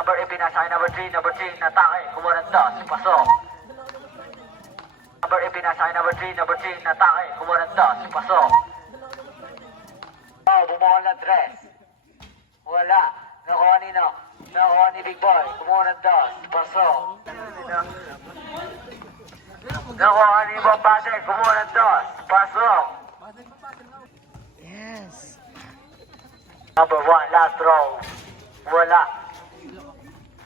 Number 8, pinasa kay number 3. Number 3, natake. Kumuha ng toss. Pasok. Number 8, pinasa kay number 3. Number 3, natake. Kumuha ng toss. Pasok. Oh, bumuhol ng 3. Wala. Nakuha nino. Nakuha ni Big Boy. Kumuha ng toss. Pasok. Nakuha ni Bombase. Kumuha ng toss. Pasok. Yes. Number 1, last throw. Wala.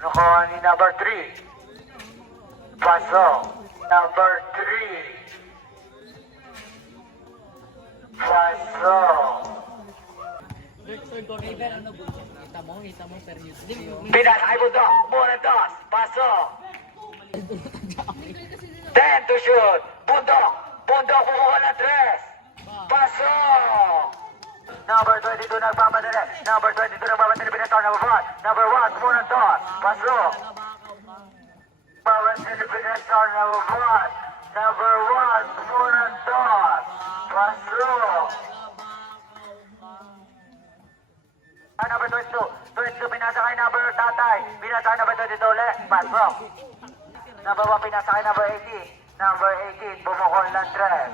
Nakuha ni number 3. Pasok. Number 3. Pasok. Third quarter, ano ba? Kita mo, per use. Pinas ay bundok. Muna toss. Pasok. 10 to shoot. Bundok. Bundok kukuha ng 3. Pasok. Number 22 nagmamadali. Number 22 nagmamadali. Pinasok number 1. Number 1. Muna toss. Pasok. Mamadali. Pinasok number 1. Number 1. Muna toss. Pasok. Number 22. 22 pinasa kay number tatay. Pinasa kay number 22 ulit. Pasok. Number 1 pinasa kay number 18. Number 18 bumukol ng 3.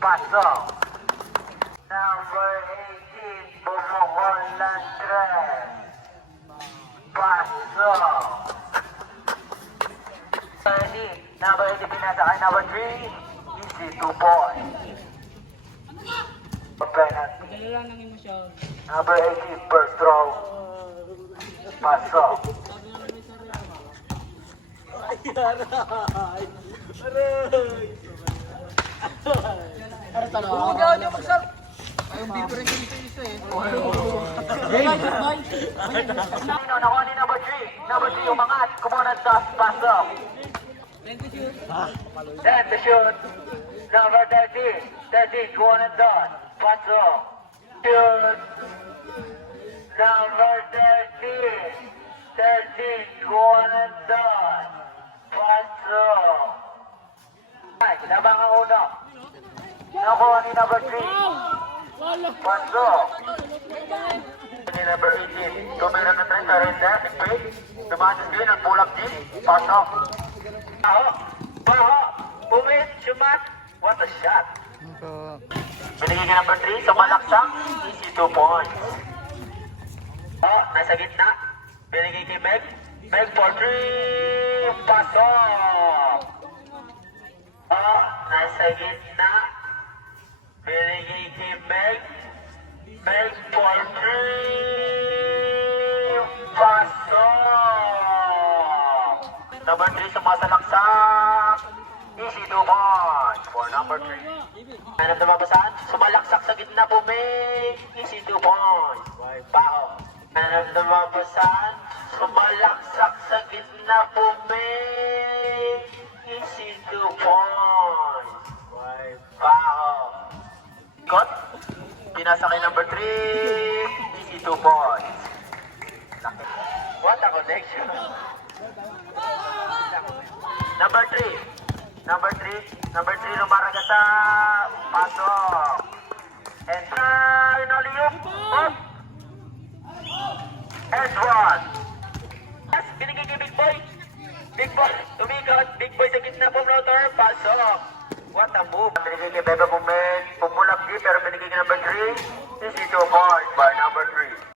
Pasok. Number 18 bumukol ng 3. Pasok. Number 18 pinasa kay number 3. Easy 2 points. Penalty. Kailan ng emosyon? Number 18, first throw. Pasok. Huwag niyo magsal. Ayong different dito isa eh. Nakuha ni number 3. Number 3, umangat. Kumuha ng toss. Pasok. Then to shoot. 10 to shoot. Number 13. 13, kuha ng toss. Pasok. Shoot. Number 13. 13, kuha ng toss. Pasok. Labang ang uno. Nakuha ni number 3. Pasok. Ni number 18. Tumira na tayo sa red net. Tumasin din ang bulak din. Pasok. Baho. Baho. Umit. Shumat. What a shot. Binigay ka number 3 sa malaksak. Easy 2 points. Oh, nasa gitna. Binigay kay Meg. Meg for 3. Pasok. Oh, nasa gitna. Binigay kay Meg. Meg for 3. Pasok. Number 3 sumasalaksak. Easy 2 points for number 3. Hanap na babasahan. Sumalaksak sa gitna po, Meg. Easy 2 points. By Bao. Hanap na babasahan. Sumalaksak sa gitna po, Meg. Easy 2 points. By Bao. Ikot. Pinasa kay number 3. Easy 2 points. What a connection. Number 3. Number 3 lumaraga sa pasok. And inaliyok. Up. And 1. Yes, binigay kay Big Boy. Big Boy, tumikot. Big Boy sa gitna promoter. Pasok. What a move. Binigay kay Bebe Pumen. Pumulak di pero binigay kay number 3. Easy 2 points by number 3.